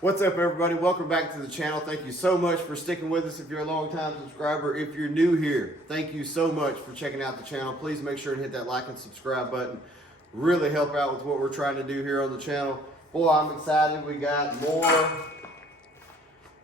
What's up, everybody? Welcome back to the channel. Thank you so much for sticking with us. If you're a long-time subscriber, if you're new here, thank you so much for checking out the channel. Please make sure to hit that like and subscribe button. Really help out with what we're trying to do here on the channel. Boy, I'm excited. We got more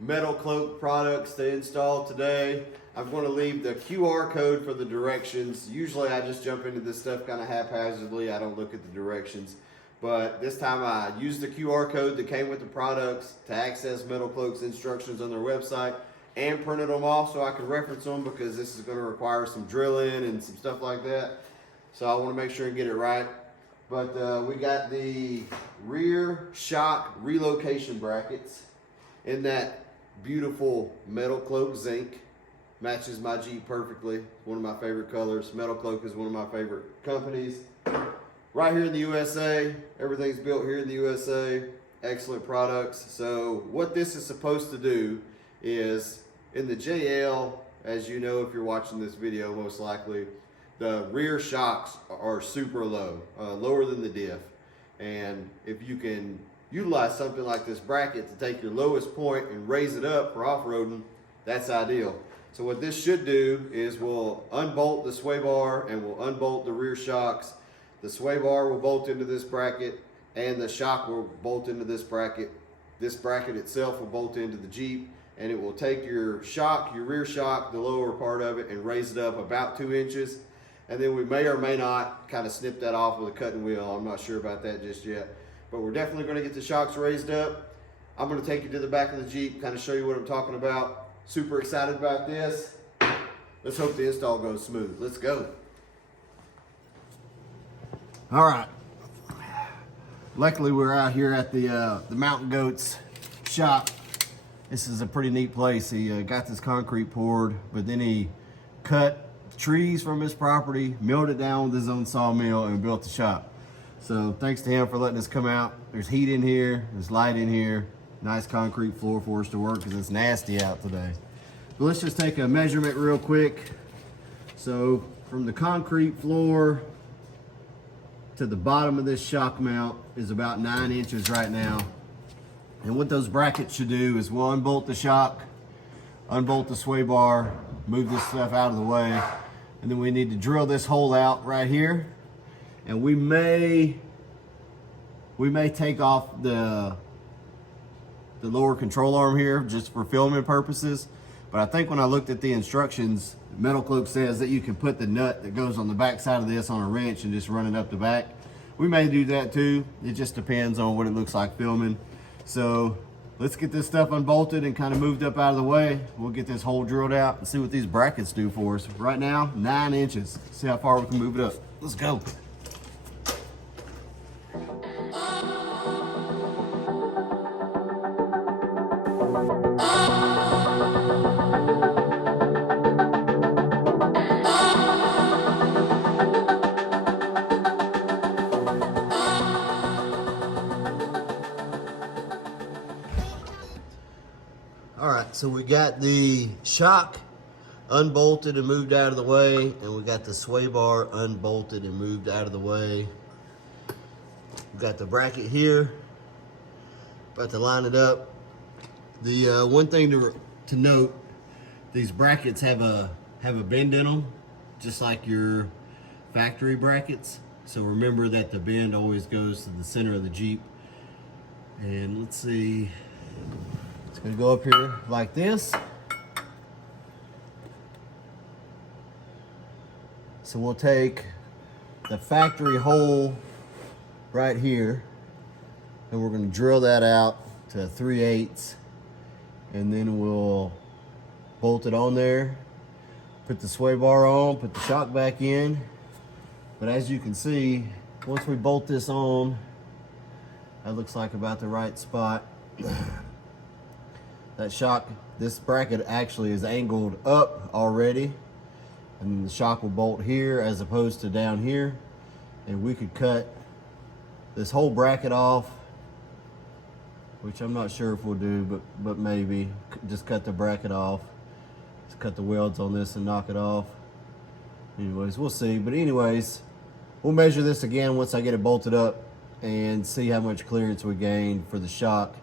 Metalcloak products to install today. I'm going to leave the QR code for the directions. Usually I just jump into this stuff kind of haphazardly. I don't look at the directions. But this time I used the QR code that came with the products to access Metalcloak's instructions on their website and printed them off so I could reference them, because this is going to require some drilling and some stuff like that. So I want to make sure and get it right. But we got the rear shock relocation brackets in that beautiful Metalcloak zinc. Matches my Jeep perfectly. One of my favorite colors. Metalcloak is one of my favorite companies. Right here in the USA, everything's built here in the USA. Excellent products. So what this is supposed to do is, in the JL, as you know if you're watching this video most likely, the rear shocks are super low, lower than the diff. And if you can utilize something like this bracket to take your lowest point and raise it up for off-roading, that's ideal. So what this should do is we'll unbolt the sway bar and we'll unbolt the rear shocks. The sway bar will bolt into this bracket and the shock will bolt into this bracket. This bracket itself will bolt into the Jeep, and it will take your shock, your rear shock, the lower part of it, and raise it up about 2 inches. And then we may or may not kind of snip that off with a cutting wheel. I'm not sure about that just yet. But we're definitely going to get the shocks raised up. I'm going to take you to the back of the Jeep, kind of show you what I'm talking about. Super excited about this. Let's hope the install goes smooth. Let's go. All right. Luckily, we're out here at the Mountain Goats shop. This is a pretty neat place. He got this concrete poured, but then he cut trees from his property, milled it down with his own sawmill, and built the shop. So thanks to him for letting us come out. There's heat in here, there's light in here, nice concrete floor for us to work because it's nasty out today. But let's just take a measurement real quick. So from the concrete floor to the bottom of this shock mount is about 9 inches right now. And what those brackets should do is we'll unbolt the shock, unbolt the sway bar, move this stuff out of the way, and then we need to drill this hole out right here. And we may take off the lower control arm here just for filming purposes. But I think when I looked at the instructions, Metalcloak says that you can put the nut that goes on the back side of this on a wrench and just run it up the back. We may do that too. It just depends on what it looks like filming. So let's get this stuff unbolted and kind of moved up out of the way. We'll get this hole drilled out and see what these brackets do for us. Right now, 9 inches. See how far we can move it up. Let's go. All right, so we got the shock unbolted and moved out of the way, and we got the sway bar unbolted and moved out of the way. We got the bracket here, about to line it up. The one thing to note, these brackets have a bend in them, just like your factory brackets. So remember that the bend always goes to the center of the Jeep. And let's see. It's gonna go up here like this. So we'll take the factory hole right here and we're gonna drill that out to 3/8, and then we'll bolt it on there, put the sway bar on, put the shock back in. But as you can see, once we bolt this on, that looks like about the right spot. That shock, this bracket actually is angled up already, and the shock will bolt here as opposed to down here. And we could cut this whole bracket off, which I'm not sure if we'll do, but maybe just cut the bracket off. Just cut the welds on this and knock it off. Anyways, we'll see. But anyways, we'll measure this again once I get it bolted up and see how much clearance we gained for the shock.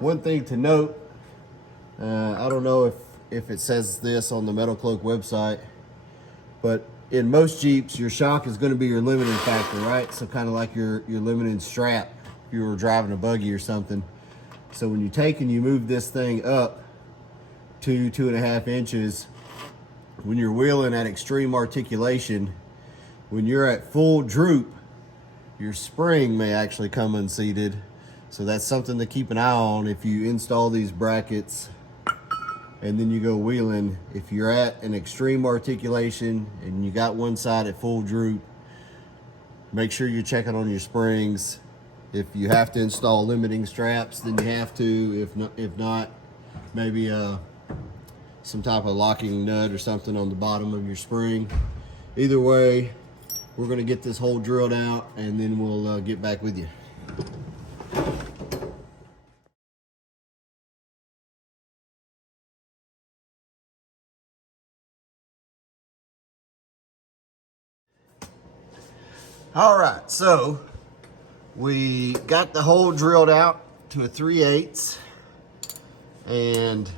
One thing to note, I don't know if it says this on the Metalcloak website, but in most Jeeps, your shock is going to be your limiting factor, right? So kind of like your limiting strap if you were driving a buggy or something. So when you take and you move this thing up 2.5 inches, when you're wheeling at extreme articulation, when you're at full droop, your spring may actually come unseated. So that's something to keep an eye on if you install these brackets and then you go wheeling. If you're at an extreme articulation and you got one side at full droop, make sure you're checking on your springs. If you have to install limiting straps, then you have to. If not, maybe some type of locking nut or something on the bottom of your spring. Either way, we're gonna get this hole drilled out and then we'll get back with you. All right, so we got the hole drilled out to a 3/8, and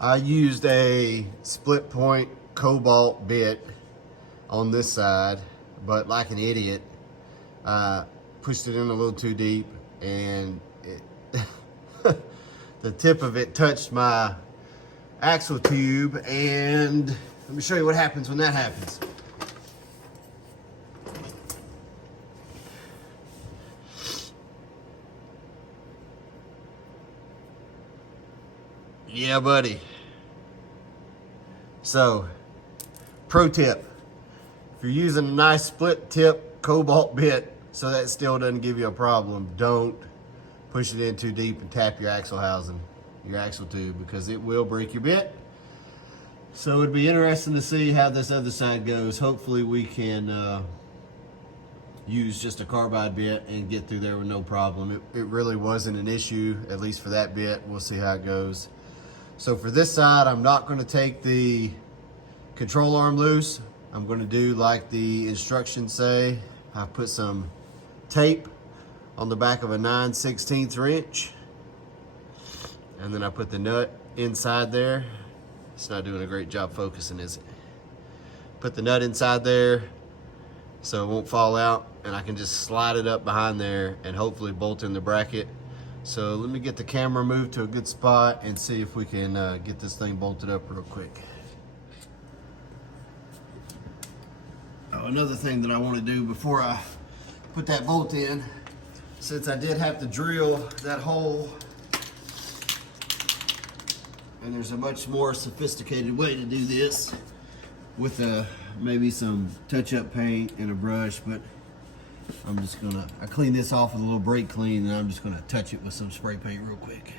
I used a split point cobalt bit on this side, but like an idiot, pushed it in a little too deep, and the tip of it touched my axle tube, and let me show you what happens when that happens. Yeah, buddy. So, pro tip, if you're using a nice split tip cobalt bit so that still doesn't give you a problem, don't push it in too deep and tap your axle housing, your axle tube, because it will break your bit. So it'd be interesting to see how this other side goes. Hopefully we can use just a carbide bit and get through there with no problem. It really wasn't an issue, at least for that bit. We'll see how it goes. So for this side, I'm not going to take the control arm loose. I'm going to do like the instructions say. I put some tape on the back of a 9/16 inch, and then I put the nut inside there. It's not doing a great job focusing, is it? Put the nut inside there so it won't fall out, and I can just slide it up behind there and hopefully bolt in the bracket. So let me get the camera moved to a good spot and see if we can get this thing bolted up real quick. Oh, another thing that I want to do before I put that bolt in, since I did have to drill that hole, and there's a much more sophisticated way to do this with maybe some touch-up paint and a brush, but I'm just gonna, I clean this off with a little brake clean, and I'm just gonna touch it with some spray paint real quick.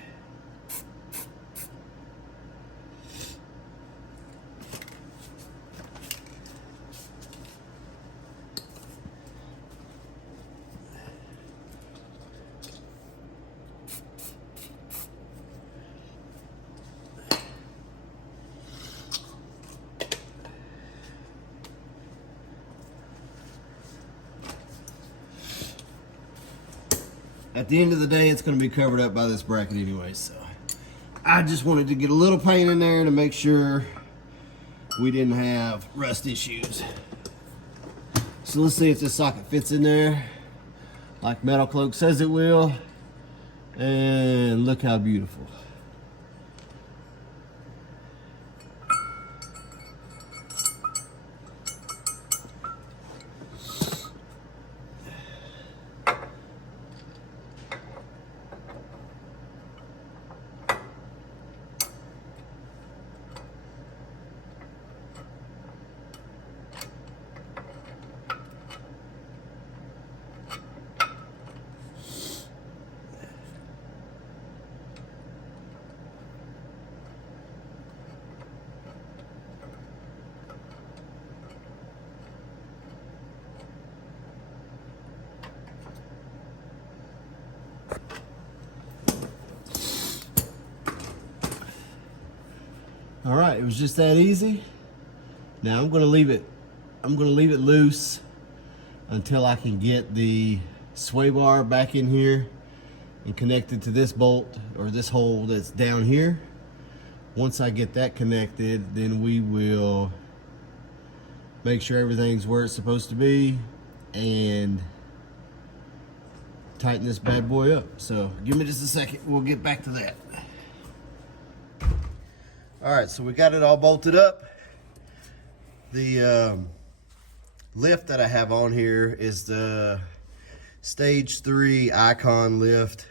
At the end of the day, it's going to be covered up by this bracket anyway, so I just wanted to get a little paint in there to make sure we didn't have rust issues. So let's see if this socket fits in there like Metalcloak says it will, and look how beautiful. All right, it was just that easy. Now I'm gonna leave it loose until I can get the sway bar back in here and connected to this bolt or this hole that's down here. Once I get that connected, then we will make sure everything's where it's supposed to be and tighten this bad boy up. So give me just a second, we'll get back to that. All right, so we got it all bolted up. The lift that I have on here is the Stage 3 Icon lift.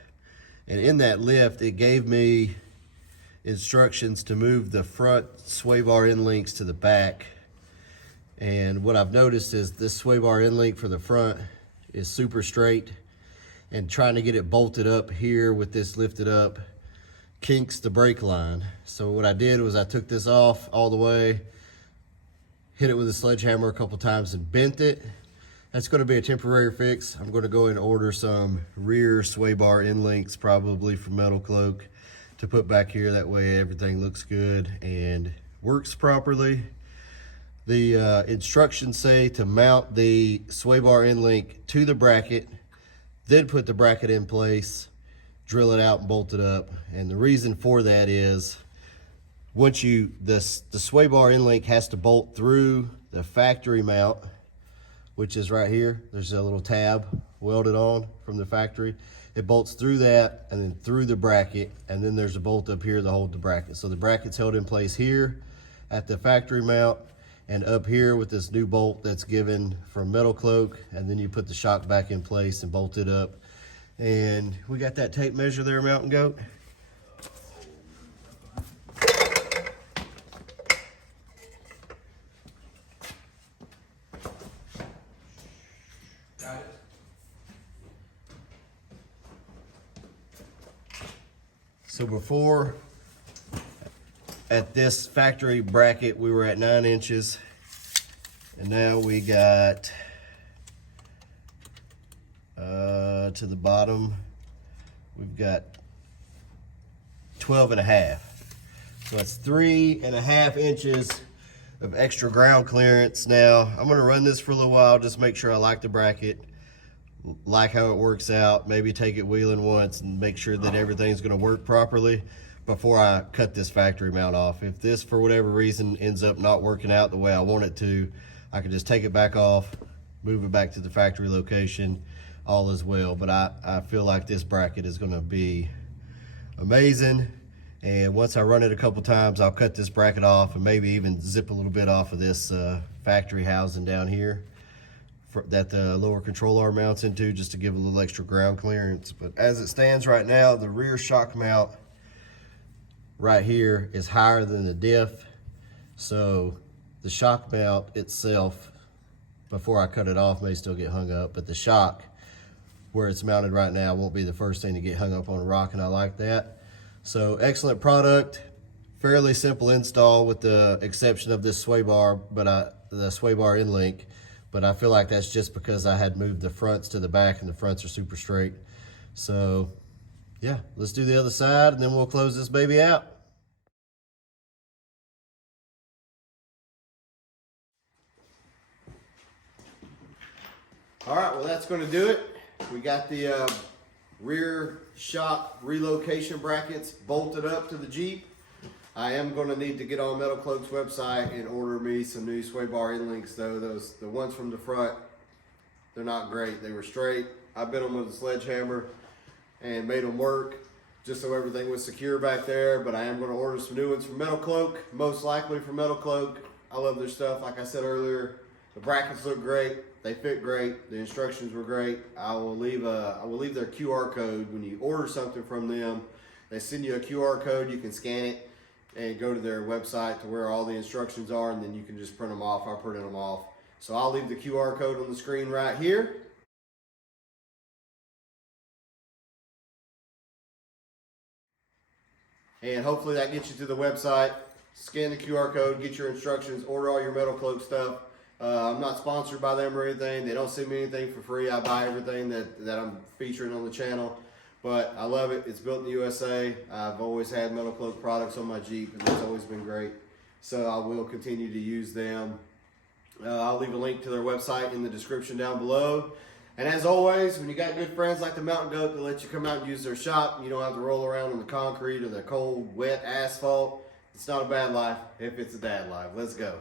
And in that lift, it gave me instructions to move the front sway bar end links to the back. And what I've noticed is this sway bar end link for the front is super straight, and trying to get it bolted up here with this lifted up kinks the brake line. So what I did was I took this off all the way, hit it with a sledgehammer a couple times and bent it. That's going to be a temporary fix. I'm going to go and order some rear sway bar end links, probably from Metalcloak, to put back here. That way everything looks good and works properly. The instructions say to mount the sway bar end link to the bracket, then put the bracket in place, drill it out and bolt it up. And the reason for that is once the sway bar end link has to bolt through the factory mount, which is right here. There's a little tab welded on from the factory. It bolts through that and then through the bracket, and then there's a bolt up here to hold the bracket. So the bracket's held in place here at the factory mount and up here with this new bolt that's given from Metalcloak, and then you put the shock back in place and bolt it up. And we got that tape measure there, Mountain Goat. So before, at this factory bracket, we were at 9 inches, and now we got to the bottom, we've got 12.5. So that's 3.5 inches of extra ground clearance. Now, I'm gonna run this for a little while, just make sure I like the bracket, like how it works out, maybe take it wheeling once and make sure that everything's gonna work properly before I cut this factory mount off. If this, for whatever reason, ends up not working out the way I want it to, I can just take it back off, move it back to the factory location, all is well. But I feel like this bracket is gonna be amazing. And once I run it a couple times, I'll cut this bracket off and maybe even zip a little bit off of this factory housing down here that the lower control arm mounts into, just to give a little extra ground clearance. But as it stands right now, the rear shock mount right here is higher than the diff. So the shock mount itself, before I cut it off, may still get hung up, but the shock where it's mounted right now won't be the first thing to get hung up on a rock, and I like that. So excellent product, fairly simple install with the exception of this sway bar, but the sway bar end link. But I feel like that's just because I had moved the fronts to the back and the fronts are super straight. So yeah, let's do the other side and then we'll close this baby out. All right, well that's gonna do it. We got the rear shock relocation brackets bolted up to the Jeep. I am going to need to get on Metalcloak's website and order me some new sway bar end links though. The ones from the front, they're not great. They were straight. I bent them with a sledgehammer and made them work just so everything was secure back there. But I am going to order some new ones from Metalcloak, most likely from Metalcloak. I love their stuff. Like I said earlier, the brackets look great. They fit great. The instructions were great. I will leave their QR code when you order something from them. They send you a QR code. You can scan it and go to their website to where all the instructions are, and then you can just print them off. I printed them off. So I'll leave the QR code on the screen right here. And hopefully that gets you to the website. Scan the QR code, get your instructions, order all your Metalcloak stuff. I'm not sponsored by them or anything. They don't send me anything for free. I buy everything that I'm featuring on the channel. But I love it. It's built in the USA. I've always had Metalcloak products on my Jeep, and it's always been great. So I will continue to use them. I'll leave a link to their website in the description down below. And as always, when you got good friends like the Mountain Goat that let you come out and use their shop, you don't have to roll around on the concrete or the cold, wet asphalt. It's not a bad life if it's a dad life. Let's go.